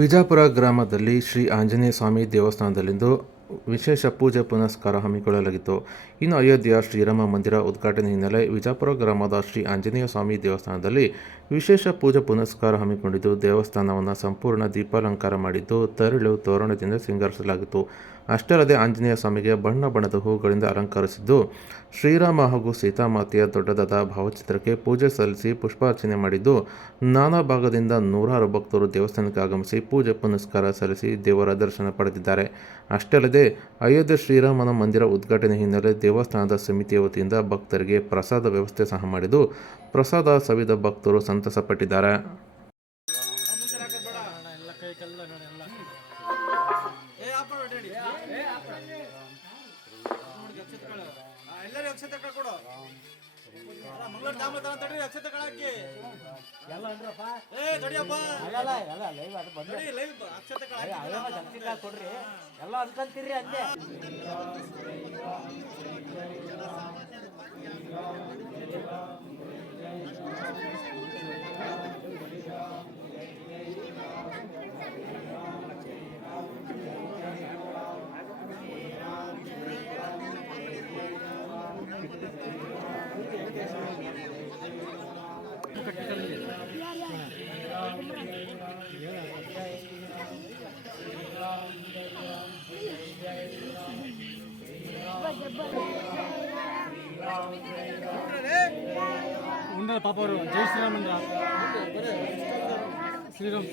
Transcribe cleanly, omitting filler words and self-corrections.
ವಿಜಾಪುರ ಗ್ರಾಮದಲ್ಲಿ ಶ್ರೀ ಆಂಜನೇಯ ಸ್ವಾಮಿ ದೇವಸ್ಥಾನದಲ್ಲಿಂದು ವಿಶೇಷ ಪೂಜೆ ಪುನಸ್ಕಾರ ಹಮ್ಮಿಕೊಳ್ಳಲಾಗಿತ್ತು. ಇನ್ನು ಅಯೋಧ್ಯೆಯ ಶ್ರೀರಾಮ ಮಂದಿರ ಉದ್ಘಾಟನೆ ಹಿನ್ನೆಲೆ ವಿಜಾಪುರ ಗ್ರಾಮದ ಶ್ರೀ ಆಂಜನೇಯ ಸ್ವಾಮಿ ದೇವಸ್ಥಾನದಲ್ಲಿ ವಿಶೇಷ ಪೂಜೆ ಪುನಸ್ಕಾರ ಹಮ್ಮಿಕೊಂಡಿದ್ದು, ದೇವಸ್ಥಾನವನ್ನು ಸಂಪೂರ್ಣ ದೀಪಾಲಂಕಾರ ಮಾಡಿದ್ದು, ತರಳು ತೋರಣದಿಂದ ಸಿಂಗರಿಸಲಾಗಿತ್ತು. ಅಷ್ಟೇ ಅಲ್ಲದೆ ಆಂಜನೇಯ ಸ್ವಾಮಿಗೆ ಬಣ್ಣ ಬಣ್ಣದ ಹೂಗಳಿಂದ ಅಲಂಕರಿಸಿದ್ದು, ಶ್ರೀರಾಮ ಹಾಗೂ ಸೀತಾಮಾತೆಯ ದೊಡ್ಡದಾದ ಭಾವಚಿತ್ರಕ್ಕೆ ಪೂಜೆ ಸಲ್ಲಿಸಿ ಪುಷ್ಪಾರ್ಚನೆ ಮಾಡಿದ್ದು, ನಾನಾ ಭಾಗದಿಂದ ನೂರಾರು ಭಕ್ತರು ದೇವಸ್ಥಾನಕ್ಕೆ ಆಗಮಿಸಿ ಪೂಜೆ ಪುನಸ್ಕಾರ ಸಲ್ಲಿಸಿ ದೇವರ ದರ್ಶನ ಪಡೆದಿದ್ದಾರೆ. ಅಷ್ಟೇ ಅಲ್ಲದೆ ಅಯೋಧ್ಯೆ ಶ್ರೀರಾಮನ ಮಂದಿರ ಉದ್ಘಾಟನೆ ಹಿನ್ನೆಲೆ ದೇವಸ್ಥಾನದ ಸಮಿತಿಯ ವತಿಯಿಂದ ಭಕ್ತರಿಗೆ ಪ್ರಸಾದ ವ್ಯವಸ್ಥೆ ಸಹ ಮಾಡಿದ್ದು, ಪ್ರಸಾದ ಸವಿದ ಭಕ್ತರು ಸಂತಸಪಟ್ಟಿದ್ದಾರೆ. ಕೊಡ್ರಿ ಎಲ್ಲ ಅನ್ಕಂತೀರಿ ಅಂದೆ. ಉಂಡ್ರ ಪಾಪ ಅವರು ಜೈ ಶ್ರೀರಾಮ್ ಅಂದ್ರ ಶ್ರೀರಾಮ್